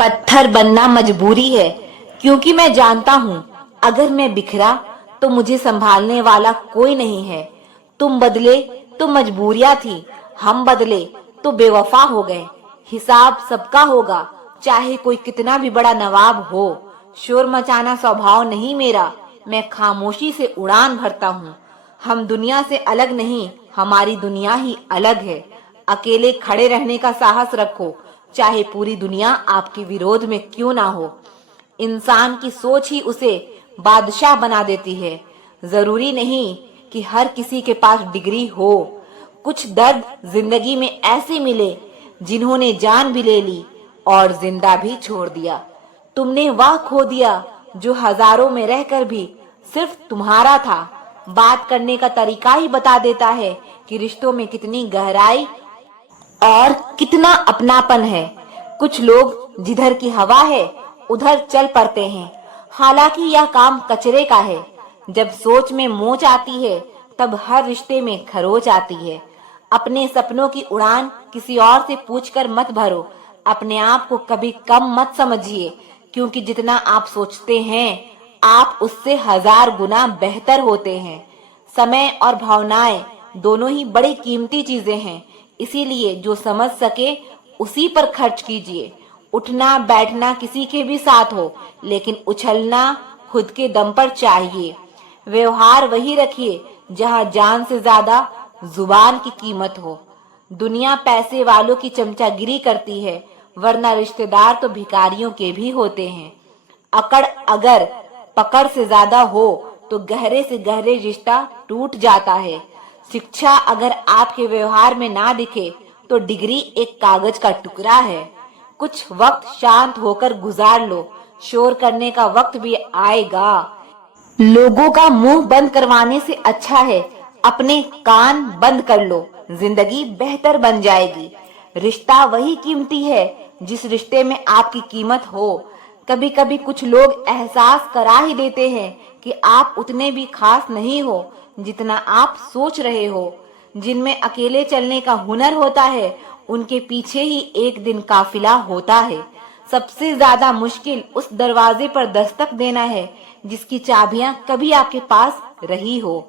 पत्थर बनना मजबूरी है, क्योंकि मैं जानता हूँ अगर मैं बिखरा तो मुझे संभालने वाला कोई नहीं है। तुम बदले तो मजबूरियां थी, हम बदले तो बेवफा हो गए। हिसाब सबका होगा, चाहे कोई कितना भी बड़ा नवाब हो। शोर मचाना स्वभाव नहीं मेरा, मैं खामोशी से उड़ान भरता हूँ। हम दुनिया से अलग नहीं, हमारी दुनिया ही अलग है। अकेले खड़े रहने का साहस रखो, चाहे पूरी दुनिया आपके विरोध में क्यों ना हो। इंसान की सोच ही उसे बादशाह बना देती है। जरूरी नहीं कि हर किसी के पास डिग्री हो। कुछ दर्द जिंदगी में ऐसे मिले जिन्होंने जान भी ले ली और जिंदा भी छोड़ दिया। तुमने वह खो दिया जो हजारों में रहकर भी सिर्फ तुम्हारा था। बात करने का तरीका ही बता देता है कि रिश्तों में कितनी गहराई और कितना अपनापन है। कुछ लोग जिधर की हवा है उधर चल पड़ते हैं, हालांकि यह काम कचरे का है। जब सोच में मोच आती है तब हर रिश्ते में खरोच आती है। अपने सपनों की उड़ान किसी और से पूछकर मत भरो। अपने आप को कभी कम मत समझिए, क्योंकि जितना आप सोचते हैं आप उससे 1000 गुना बेहतर होते हैं। समय और भावनाएं दोनों ही बड़ी कीमती चीजें हैं, इसीलिए जो समझ सके उसी पर खर्च कीजिए। उठना बैठना किसी के भी साथ हो, लेकिन उछलना खुद के दम पर चाहिए। व्यवहार वही रखिए जहाँ जान से ज्यादा जुबान की कीमत हो। दुनिया पैसे वालों की चमचागिरी करती है, वरना रिश्तेदार तो भिखारियों के भी होते हैं। अकड़ अगर पकड़ से ज्यादा हो तो गहरे से गहरे रिश्ता टूट जाता है। शिक्षा अगर आपके व्यवहार में ना दिखे तो डिग्री एक कागज का टुकड़ा है। कुछ वक्त शांत होकर गुजार लो, शोर करने का वक्त भी आएगा। लोगों का मुंह बंद करवाने से अच्छा है अपने कान बंद कर लो, जिंदगी बेहतर बन जाएगी। रिश्ता वही कीमती है जिस रिश्ते में आपकी कीमत हो। कभी कभी कुछ लोग एहसास करा ही देते हैं कि आप उतने भी खास नहीं हो जितना आप सोच रहे हो। जिनमें अकेले चलने का हुनर होता है उनके पीछे ही एक दिन काफिला होता है। सबसे ज्यादा मुश्किल उस दरवाजे पर दस्तक देना है जिसकी चाबियां कभी आपके पास रही हो।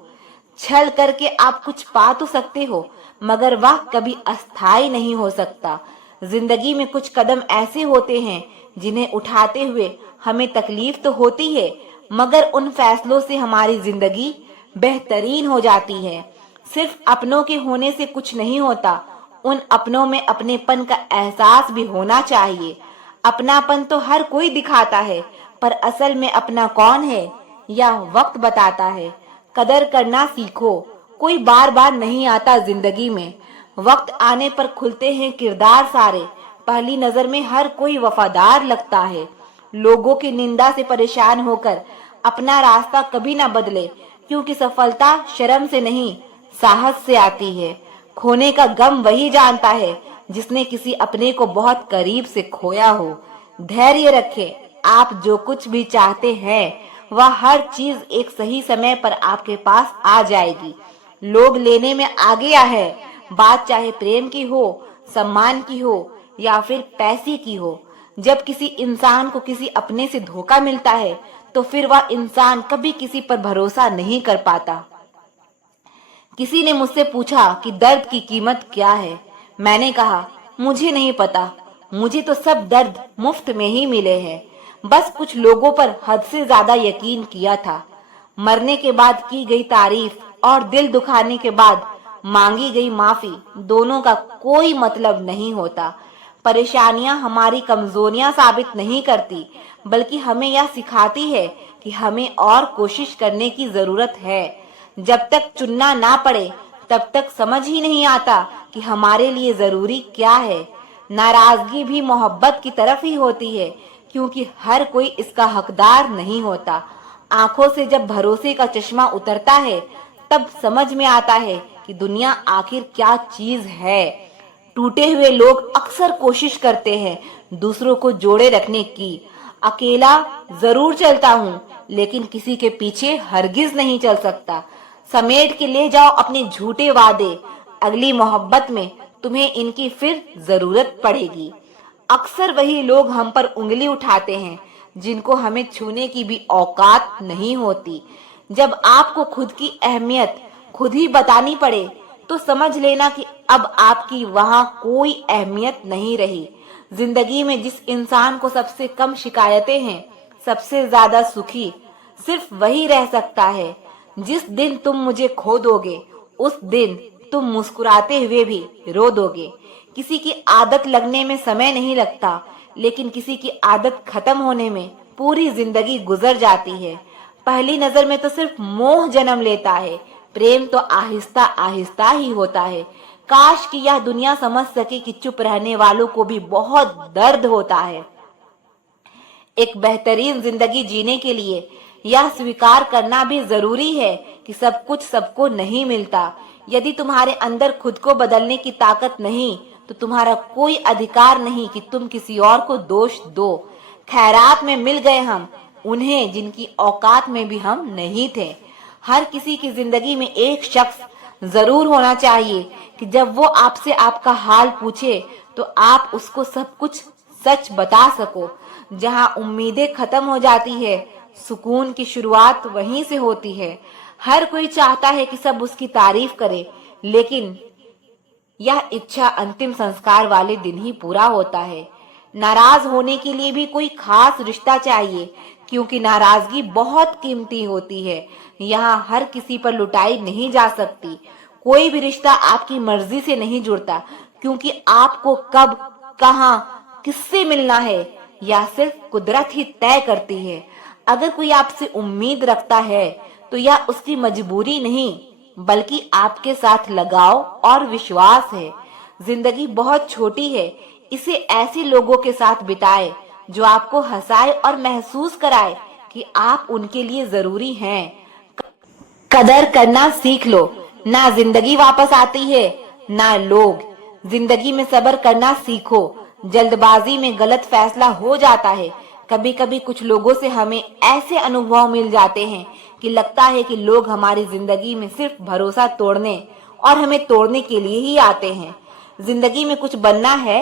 छल करके आप कुछ पा तो सकते हो, मगर वह कभी अस्थायी नहीं हो सकता। जिंदगी में कुछ कदम ऐसे होते हैं जिन्हें उठाते हुए हमें तकलीफ तो होती है, मगर उन फैसलों से हमारी जिंदगी बेहतरीन हो जाती है। सिर्फ अपनों के होने से कुछ नहीं होता, उन अपनों में अपनेपन का एहसास भी होना चाहिए। अपनापन तो हर कोई दिखाता है, पर असल में अपना कौन है यह वक्त बताता है। कदर करना सीखो, कोई बार बार नहीं आता जिंदगी में। वक्त आने पर खुलते हैं किरदार सारे। पहली नजर में हर कोई वफादार लगता है। लोगों की निंदा से परेशान होकर अपना रास्ता कभी ना बदले, क्योंकि सफलता शर्म से नहीं साहस से आती है। खोने का गम वही जानता है जिसने किसी अपने को बहुत करीब से खोया हो। धैर्य रखें, आप जो कुछ भी चाहते हैं वह हर चीज एक सही समय पर आपके पास आ जाएगी। लोग लेने में आ गया है, बात चाहे प्रेम की हो, सम्मान की हो या फिर पैसे की हो। जब किसी इंसान को किसी अपने से धोखा मिलता है तो फिर वह इंसान कभी किसी पर भरोसा नहीं कर पाता। किसी ने मुझसे पूछा कि दर्द की कीमत क्या है। मैंने कहा मुझे नहीं पता, मुझे तो सब दर्द मुफ्त में ही मिले हैं। बस कुछ लोगों पर हद से ज्यादा यकीन किया था। मरने के बाद की गई तारीफ और दिल दुखाने के बाद मांगी गई माफी, दोनों का कोई मतलब नहीं होता। परेशानियां हमारी कमजोरियां साबित नहीं करती, बल्कि हमें यह सिखाती है कि हमें और कोशिश करने की जरूरत है। जब तक चुनना ना पड़े तब तक समझ ही नहीं आता कि हमारे लिए जरूरी क्या है। नाराजगी भी मोहब्बत की तरफ ही होती है, क्योंकि हर कोई इसका हकदार नहीं होता। आंखों से जब भरोसे का चश्मा उतरता है तब समझ में आता है कि दुनिया आखिर क्या चीज है। टूटे हुए लोग अक्सर कोशिश करते हैं दूसरों को जोड़े रखने की। अकेला जरूर चलता हूँ, लेकिन किसी के पीछे हरगिज नहीं चल सकता। समेट के ले जाओ अपने झूठे वादे, अगली मोहब्बत में तुम्हें इनकी फिर जरूरत पड़ेगी। अक्सर वही लोग हम पर उंगली उठाते हैं जिनको हमें छूने की भी औकात नहीं होती। जब आपको खुद की अहमियत खुद ही बतानी पड़े तो समझ लेना कि अब आपकी वहां कोई अहमियत नहीं रही। जिंदगी में जिस इंसान को सबसे कम शिकायतें हैं, सबसे ज्यादा सुखी सिर्फ वही रह सकता है। जिस दिन तुम मुझे खो दोगे उस दिन तुम मुस्कुराते हुए भी रो दोगे। किसी की आदत लगने में समय नहीं लगता, लेकिन किसी की आदत खत्म होने में पूरी जिंदगी गुजर जाती है। पहली नजर में तो सिर्फ मोह जन्म लेता है, प्रेम तो आहिस्ता आहिस्ता ही होता है। काश कि यह दुनिया समझ सके कि चुप रहने वालों को भी बहुत दर्द होता है। एक बेहतरीन जिंदगी जीने के लिए यह स्वीकार करना भी जरूरी है कि सब कुछ सबको नहीं मिलता। यदि तुम्हारे अंदर खुद को बदलने की ताकत नहीं तो तुम्हारा कोई अधिकार नहीं कि तुम किसी और को दोष दो। खैरात में मिल गए हम उन्हें जिनकी औकात में भी हम नहीं थे। हर किसी की जिंदगी में एक शख्स जरूर होना चाहिए कि जब वो आपसे आपका हाल पूछे तो आप उसको सब कुछ सच बता सको। जहां उम्मीदें खत्म हो जाती है, सुकून की शुरुआत वहीं से होती है। हर कोई चाहता है कि सब उसकी तारीफ करे, लेकिन यह इच्छा अंतिम संस्कार वाले दिन ही पूरा होता है। नाराज होने के लिए भी कोई खास रिश्ता चाहिए, क्योंकि नाराजगी बहुत कीमती होती है। यहाँ हर किसी पर लुटाई नहीं जा सकती। कोई भी रिश्ता आपकी मर्जी से नहीं जुड़ता, क्योंकि आपको कब, कहाँ, किससे मिलना है या सिर्फ कुदरत ही तय करती है। अगर कोई आपसे उम्मीद रखता है तो यह उसकी मजबूरी नहीं बल्कि आपके साथ लगाव और विश्वास है। जिंदगी बहुत छोटी है, इसे ऐसे लोगों के साथ बिताए जो आपको हंसाए और महसूस कराए कि आप उनके लिए जरूरी हैं। कदर करना सीख लो। ना जिंदगी वापस आती है ना लोग। जिंदगी में सब्र करना सीखो। जल्दबाजी में गलत फैसला हो जाता है। कभी कभी कुछ लोगों से हमें ऐसे अनुभव मिल जाते हैं कि लगता है कि लोग हमारी जिंदगी में सिर्फ भरोसा तोड़ने और हमें तोड़ने के लिए ही आते हैं। जिंदगी में कुछ बनना है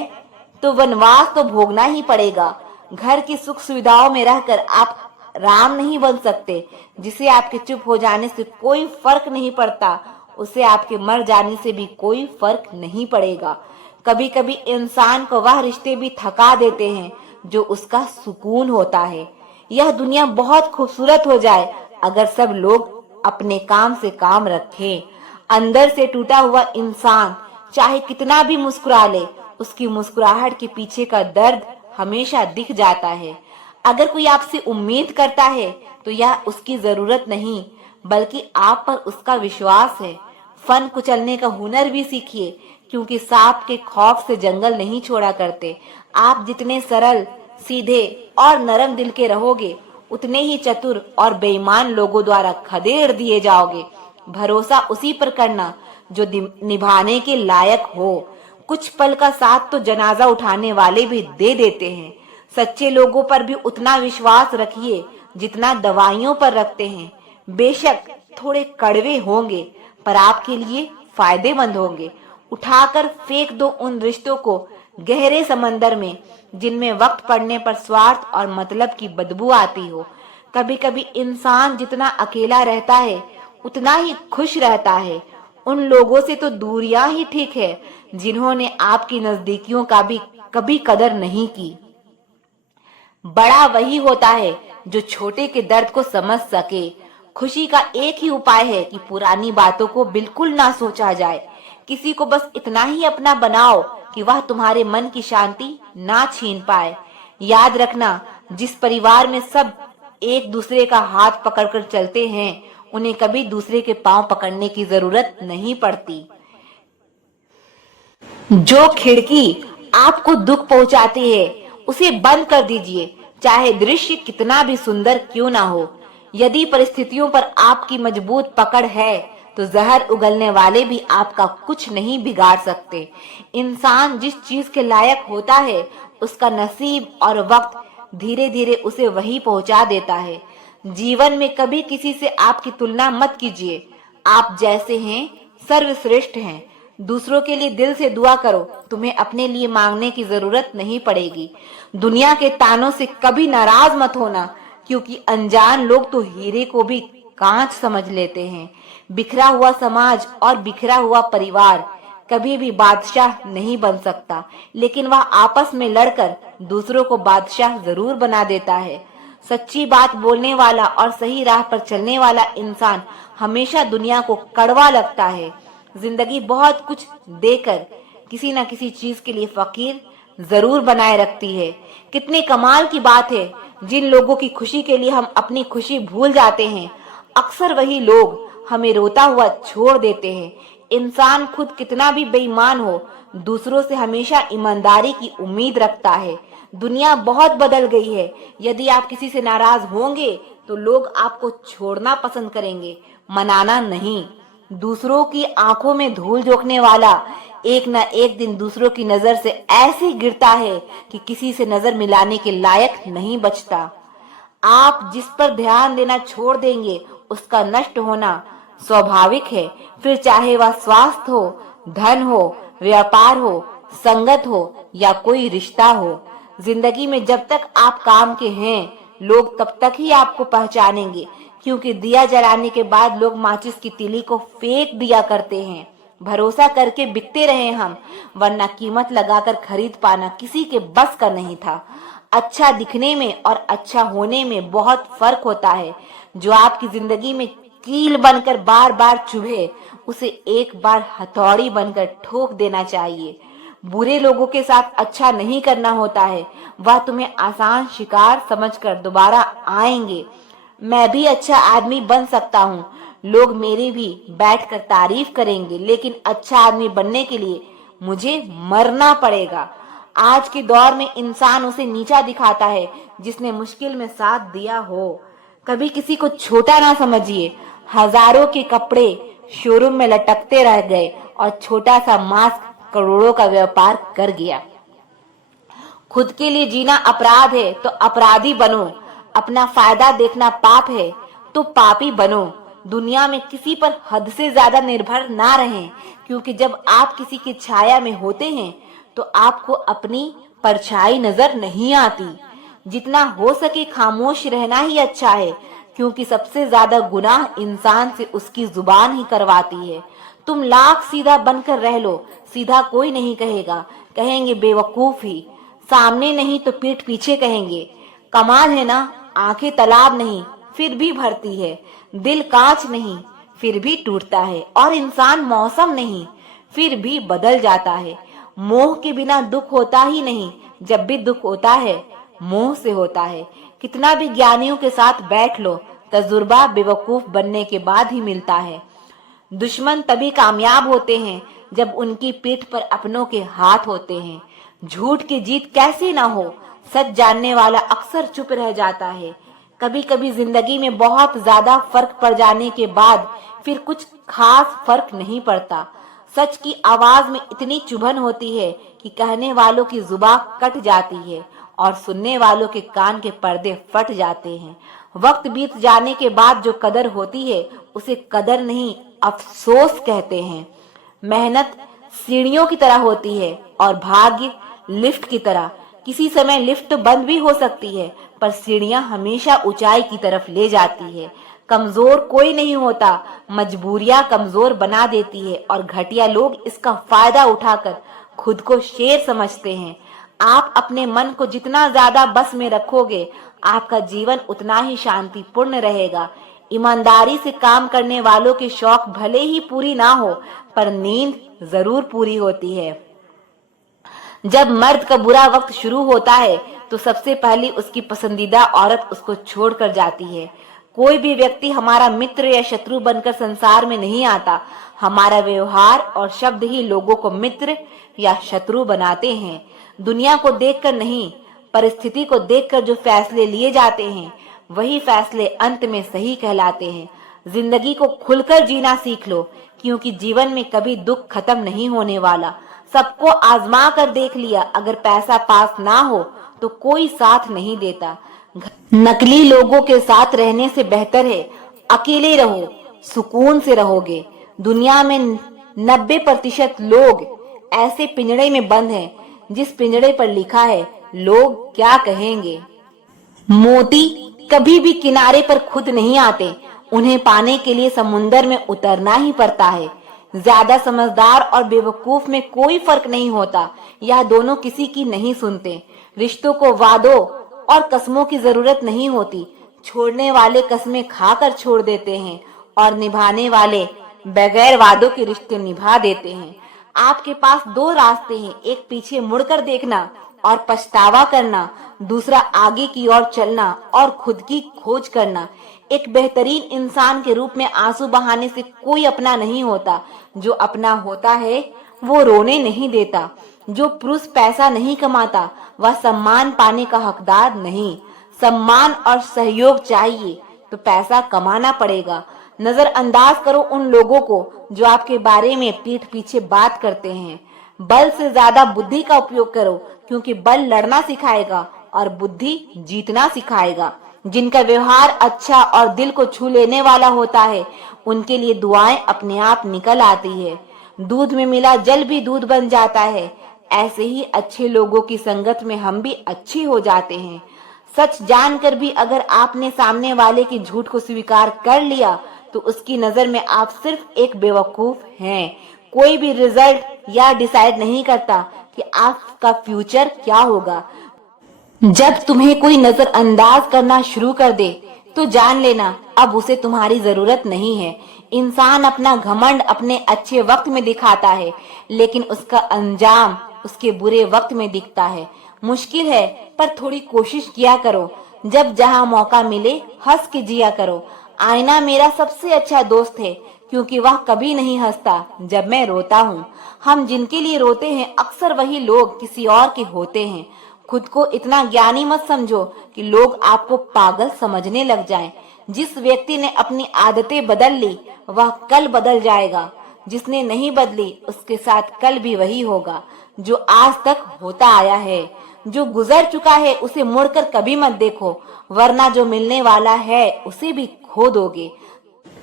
तो वनवास तो भोगना ही पड़ेगा। घर की सुख सुविधाओं में रहकर आप राम नहीं बन सकते। जिसे आपके चुप हो जाने से कोई फर्क नहीं पड़ता, उसे आपके मर जाने से भी कोई फर्क नहीं पड़ेगा। कभी कभी इंसान को वह रिश्ते भी थका देते हैं जो उसका सुकून होता है। यह दुनिया बहुत खूबसूरत हो जाए अगर सब लोग अपने काम से काम रखें। अंदर से टूटा हुआ इंसान चाहे कितना भी मुस्कुरा ले, उसकी मुस्कुराहट के पीछे का दर्द हमेशा दिख जाता है। अगर कोई आपसे उम्मीद करता है तो यह उसकी जरूरत नहीं बल्कि आप पर उसका विश्वास है। फन कुचलने का हुनर भी सीखिए, क्योंकि सांप के खौफ से जंगल नहीं छोड़ा करते। आप जितने सरल, सीधे और नरम दिल के रहोगे, उतने ही चतुर और बेईमान लोगों द्वारा खदेड़ दिए जाओगे। भरोसा उसी पर करना जो निभाने के लायक हो। कुछ पल का साथ तो जनाजा उठाने वाले भी दे देते हैं। सच्चे लोगों पर भी उतना विश्वास रखिए जितना दवाइयों पर रखते हैं। बेशक थोड़े कड़वे होंगे पर आपके लिए फायदेमंद होंगे। उठाकर फेंक दो उन रिश्तों को गहरे समंदर में जिनमें वक्त पड़ने पर स्वार्थ और मतलब की बदबू आती हो। कभी कभी इंसान जितना अकेला रहता है उतना ही खुश रहता है। उन लोगों से तो दूरियां ही ठीक है जिन्होंने आपकी नजदीकियों का भी कभी कदर नहीं की। बड़ा वही होता है जो छोटे के दर्द को समझ सके। खुशी का एक ही उपाय है कि पुरानी बातों को बिल्कुल ना सोचा जाए। किसी को बस इतना ही अपना बनाओ कि वह तुम्हारे मन की शांति ना छीन पाए। याद रखना, जिस परिवार में सब एक दूसरे का हाथ पकड़कर चलते हैं, उन्हें कभी दूसरे के पांव पकड़ने की जरूरत नहीं पड़ती। जो खिड़की आपको दुख पहुंचाती है, उसे बंद कर दीजिए, चाहे दृश्य कितना भी सुंदर क्यों ना हो। यदि परिस्थितियों पर आपकी मजबूत पकड़ है, तो जहर उगलने वाले भी आपका कुछ नहीं बिगाड़ सकते। इंसान जिस चीज के लायक होता है, उसका नसीब और वक्त धीरे धीरे उसे वही पहुंचा देता है। जीवन में कभी किसी से आपकी तुलना मत कीजिए। आप जैसे हैं सर्वश्रेष्ठ हैं। दूसरों के लिए दिल से दुआ करो, तुम्हें अपने लिए मांगने की जरूरत नहीं पड़ेगी। दुनिया के तानों से कभी नाराज मत होना, क्योंकि अनजान लोग तो हीरे को भी कांच समझ लेते हैं। बिखरा हुआ समाज और बिखरा हुआ परिवार कभी भी बादशाह नहीं बन सकता, लेकिन वह आपस में लड़कर दूसरों को बादशाह जरूर बना देता है। सच्ची बात बोलने वाला और सही राह पर चलने वाला इंसान हमेशा दुनिया को कड़वा लगता है। जिंदगी बहुत कुछ देकर किसी न किसी चीज के लिए फकीर जरूर बनाए रखती है। कितने कमाल की बात है, जिन लोगों की खुशी के लिए हम अपनी खुशी भूल जाते हैं, अक्सर वही लोग हमें रोता हुआ छोड़ देते हैं। इंसान खुद कितना भी बेईमान हो, दूसरों से हमेशा ईमानदारी की उम्मीद रखता है। दुनिया बहुत बदल गई है। यदि आप किसी से नाराज होंगे तो लोग आपको छोड़ना पसंद करेंगे, मनाना नहीं। दूसरों की आंखों में धूल झोंकने वाला एक न एक दिन दूसरों की नजर से ऐसे गिरता है कि किसी से नजर मिलाने के लायक नहीं बचता। आप जिस पर ध्यान देना छोड़ देंगे उसका नष्ट होना स्वाभाविक है। फिर चाहे वह स्वास्थ्य हो, धन हो, व्यापार हो, संगत हो या कोई रिश्ता हो। जिंदगी में जब तक आप काम के हैं, लोग तब तक ही आपको पहचानेंगे, क्योंकि दिया जलाने के बाद लोग माचिस की तीली को फेंक दिया करते हैं। भरोसा करके बिकते रहे हम, वरना कीमत लगाकर खरीद पाना किसी के बस का नहीं था। अच्छा दिखने में और अच्छा होने में बहुत फर्क होता है। जो आपकी जिंदगी में कील बनकर बार बार चुभे, उसे एक बार हथौड़ी बनकर ठोक देना चाहिए। बुरे लोगों के साथ अच्छा नहीं करना होता है, वह तुम्हें आसान शिकार समझकर दोबारा आएंगे। मैं भी अच्छा आदमी बन सकता हूँ, लोग मेरी भी बैठकर तारीफ करेंगे, लेकिन अच्छा आदमी बनने के लिए मुझे मरना पड़ेगा। आज के दौर में इंसान उसे नीचा दिखाता है जिसने मुश्किल में साथ दिया हो। कभी किसी को छोटा ना समझिए। हजारों के कपड़े शोरूम में लटकते रह गए और छोटा सा मास्क करोड़ों का व्यापार कर गया। खुद के लिए जीना अपराध है तो अपराधी बनो। अपना फायदा देखना पाप है तो पापी बनो। दुनिया में किसी पर हद से ज्यादा निर्भर ना रहें, क्योंकि जब आप किसी की छाया में होते हैं तो आपको अपनी परछाई नजर नहीं आती। जितना हो सके खामोश रहना ही अच्छा है, क्योंकि सबसे ज्यादा गुनाह इंसान से उसकी जुबान ही करवाती है। तुम लाख सीधा बनकर रह लो, सीधा कोई नहीं कहेगा, कहेंगे बेवकूफ ही। सामने नहीं तो पीठ पीछे कहेंगे। कमाल है ना, आंखें तालाब नहीं फिर भी भरती है, दिल कांच नहीं फिर भी टूटता है, और इंसान मौसम नहीं फिर भी बदल जाता है। मोह के बिना दुख होता ही नहीं, जब भी दुख होता है मोह से होता है। कितना भी ज्ञानियों के साथ बैठ लो, तजुर्बा बेवकूफ बनने के बाद ही मिलता है। दुश्मन तभी कामयाब होते हैं जब उनकी पीठ पर अपनों के हाथ होते हैं। झूठ की जीत कैसे ना हो, सच जानने वाला अक्सर चुप रह जाता है। कभी कभी जिंदगी में बहुत ज्यादा फर्क पड़ जाने के बाद फिर कुछ खास फर्क नहीं पड़ता। सच की आवाज में इतनी चुभन होती है कि कहने वालों की जुबान कट जाती है और सुनने वालों के कान के पर्दे फट जाते हैं। वक्त बीत जाने के बाद जो कदर होती है उसे कदर नहीं अफसोस कहते हैं। मेहनत सीढ़ियों की तरह होती है और भाग्य लिफ्ट की तरह। किसी समय लिफ्ट बंद भी हो सकती है, पर सीढ़ियां हमेशा ऊंचाई की तरफ ले जाती है। कमजोर कोई नहीं होता, मजबूरियां कमजोर बना देती है, और घटिया लोग इसका फायदा उठाकर खुद को शेर समझते हैं। आप अपने मन को जितना ज्यादा बस में रखोगे, आपका जीवन उतना ही शांतिपूर्ण रहेगा। ईमानदारी से काम करने वालों के शौक भले ही पूरी ना हो, पर नींद जरूर पूरी होती है। जब मर्द का बुरा वक्त शुरू होता है तो सबसे पहले उसकी पसंदीदा औरत उसको छोड़कर जाती है। कोई भी व्यक्ति हमारा मित्र या शत्रु बनकर संसार में नहीं आता। हमारा व्यवहार और शब्द ही लोगों को मित्र या शत्रु बनाते हैं। दुनिया को देखकर नहीं, परिस्थिति को देखकर जो फैसले लिए जाते हैं वही फैसले अंत में सही कहलाते हैं। जिंदगी को खुलकर जीना सीख लो, क्योंकि जीवन में कभी दुख खत्म नहीं होने वाला। सबको आजमा कर देख लिया, अगर पैसा पास ना हो तो कोई साथ नहीं देता। नकली लोगों के साथ रहने से बेहतर है अकेले रहो, सुकून से रहोगे। दुनिया में 90% लोग ऐसे पिंजड़े में बंद हैं जिस पिंजड़े पर लिखा है लोग क्या कहेंगे। मोती कभी भी किनारे पर खुद नहीं आते, उन्हें पाने के लिए समुंदर में उतरना ही पड़ता है। ज्यादा समझदार और बेवकूफ में कोई फर्क नहीं होता, यह दोनों किसी की नहीं सुनते। रिश्तों को वादों और कस्मों की जरूरत नहीं होती। छोड़ने वाले कस्में खाकर छोड़ देते हैं और निभाने वाले बगैर वादों के रिश्ते निभा देते हैं। आपके पास दो रास्ते हैं, एक पीछे मुड़कर देखना और पछतावा करना, दूसरा आगे की ओर चलना और खुद की खोज करना। एक बेहतरीन इंसान के रूप में आंसू बहाने से कोई अपना नहीं होता। जो अपना होता है वो रोने नहीं देता। जो पुरुष पैसा नहीं कमाता वह सम्मान पाने का हकदार नहीं। सम्मान और सहयोग चाहिए तो पैसा कमाना पड़ेगा। नजरअंदाज करो उन लोगों को जो आपके बारे में पीठ पीछे बात करते हैं। बल से ज्यादा बुद्धि का उपयोग करो, क्योंकि बल लड़ना सिखाएगा और बुद्धि जीतना सिखाएगा। जिनका व्यवहार अच्छा और दिल को छू लेने वाला होता है, उनके लिए दुआएं अपने आप निकल आती है। दूध में मिला जल भी दूध बन जाता है। ऐसे ही अच्छे लोगों की संगत में हम भी अच्छे हो जाते हैं। सच जानकर भी अगर आपने सामने वाले की झूठ को स्वीकार कर लिया तो उसकी नजर में आप सिर्फ एक बेवकूफ हैं। कोई भी रिजल्ट या डिसाइड नहीं करता कि आपका फ्यूचर क्या होगा। जब तुम्हें कोई नजरअंदाज करना शुरू कर दे तो जान लेना अब उसे तुम्हारी जरूरत नहीं है। इंसान अपना घमंड अपने अच्छे वक्त में दिखाता है, लेकिन उसका अंजाम उसके बुरे वक्त में दिखता है। मुश्किल है पर थोड़ी कोशिश किया करो। जब जहां मौका मिले हंस के जिया करो। आईना मेरा सबसे अच्छा दोस्त है, क्योंकि वह कभी नहीं हंसता जब मैं रोता हूँ। हम जिनके लिए रोते हैं अक्सर वही लोग किसी और के होते हैं। खुद को इतना ज्ञानी मत समझो कि लोग आपको पागल समझने लग जाएं। जिस व्यक्ति ने अपनी आदतें बदल ली वह कल बदल जाएगा। जिसने नहीं बदली उसके साथ कल भी वही होगा जो आज तक होता आया है। जो गुजर चुका है उसे मुड़कर कभी मत देखो, वरना जो मिलने वाला है उसे भी खो दोगे।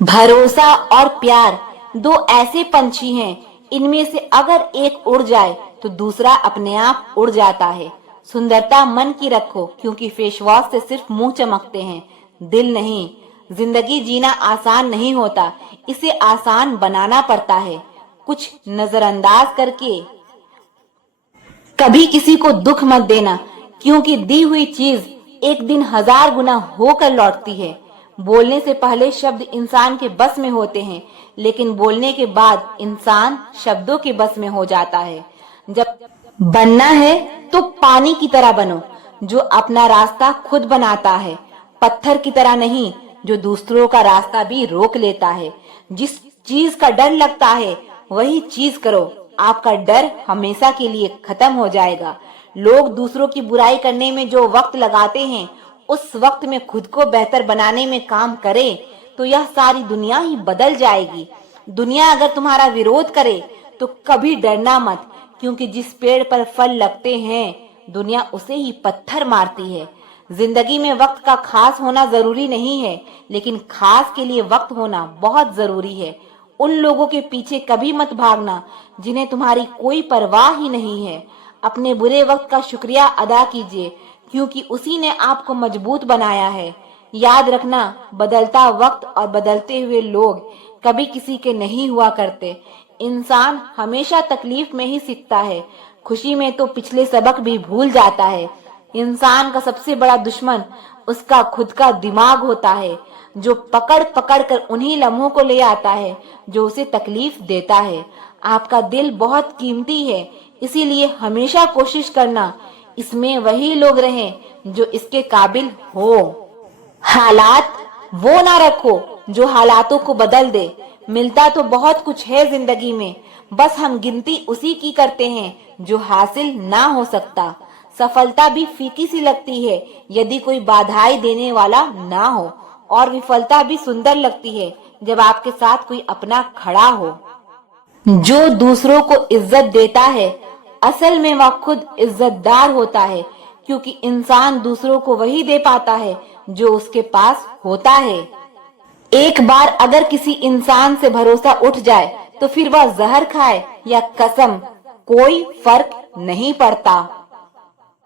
भरोसा और प्यार दो ऐसे पंछी हैं, इनमें से अगर एक उड़ जाए तो दूसरा अपने आप उड़ जाता है। सुंदरता मन की रखो, क्योंकि फेस वॉश से सिर्फ मुंह चमकते हैं, दिल नहीं। जिंदगी जीना आसान नहीं होता, इसे आसान बनाना पड़ता है। कुछ नजरअंदाज करके कभी किसी को दुख मत देना, क्योंकि दी हुई चीज एक दिन 1000 गुना होकर लौटती है। बोलने से पहले शब्द इंसान के बस में होते हैं, लेकिन बोलने के बाद इंसान शब्दों के बस में हो जाता है। जब बनना है तो पानी की तरह बनो, जो अपना रास्ता खुद बनाता है। पत्थर की तरह नहीं, जो दूसरों का रास्ता भी रोक लेता है। जिस चीज का डर लगता है वही चीज करो, आपका डर हमेशा के लिए खत्म हो जाएगा। लोग दूसरों की बुराई करने में जो वक्त लगाते हैं, उस वक्त में खुद को बेहतर बनाने में काम करें तो यह सारी दुनिया ही बदल जाएगी। दुनिया अगर तुम्हारा विरोध करे तो कभी डरना मत, क्योंकि जिस पेड़ पर फल लगते हैं दुनिया उसे ही पत्थर मारती है। जिंदगी में वक्त का खास होना जरूरी नहीं है, लेकिन खास के लिए वक्त होना बहुत जरूरी है। उन लोगों के पीछे कभी मत भागना जिन्हें तुम्हारी कोई परवाह ही नहीं है। अपने बुरे वक्त का शुक्रिया अदा कीजिए, क्योंकि उसी ने आपको मजबूत बनाया है। याद रखना, बदलता वक्त और बदलते हुए लोग कभी किसी के नहीं हुआ करते। इंसान हमेशा तकलीफ में ही सीखता है, खुशी में तो पिछले सबक भी भूल जाता है। इंसान का सबसे बड़ा दुश्मन उसका खुद का दिमाग होता है, जो पकड़ पकड़ कर उन्हीं लम्हों को ले आता है जो उसे तकलीफ देता है। आपका दिल बहुत कीमती है, इसीलिए हमेशा कोशिश करना इसमें वही लोग रहें जो इसके काबिल हो। हालात वो ना रखो जो हालातों को बदल दे। मिलता तो बहुत कुछ है जिंदगी में, बस हम गिनती उसी की करते हैं जो हासिल ना हो सकता। सफलता भी फीकी सी लगती है यदि कोई बाधाएं देने वाला ना हो, और विफलता भी सुंदर लगती है जब आपके साथ कोई अपना खड़ा हो। जो दूसरों को इज्जत देता है असल में वह खुद इज्जतदार होता है, क्योंकि इंसान दूसरों को वही दे पाता है जो उसके पास होता है। एक बार अगर किसी इंसान से भरोसा उठ जाए तो फिर वह जहर खाए या कसम, कोई फर्क नहीं पड़ता।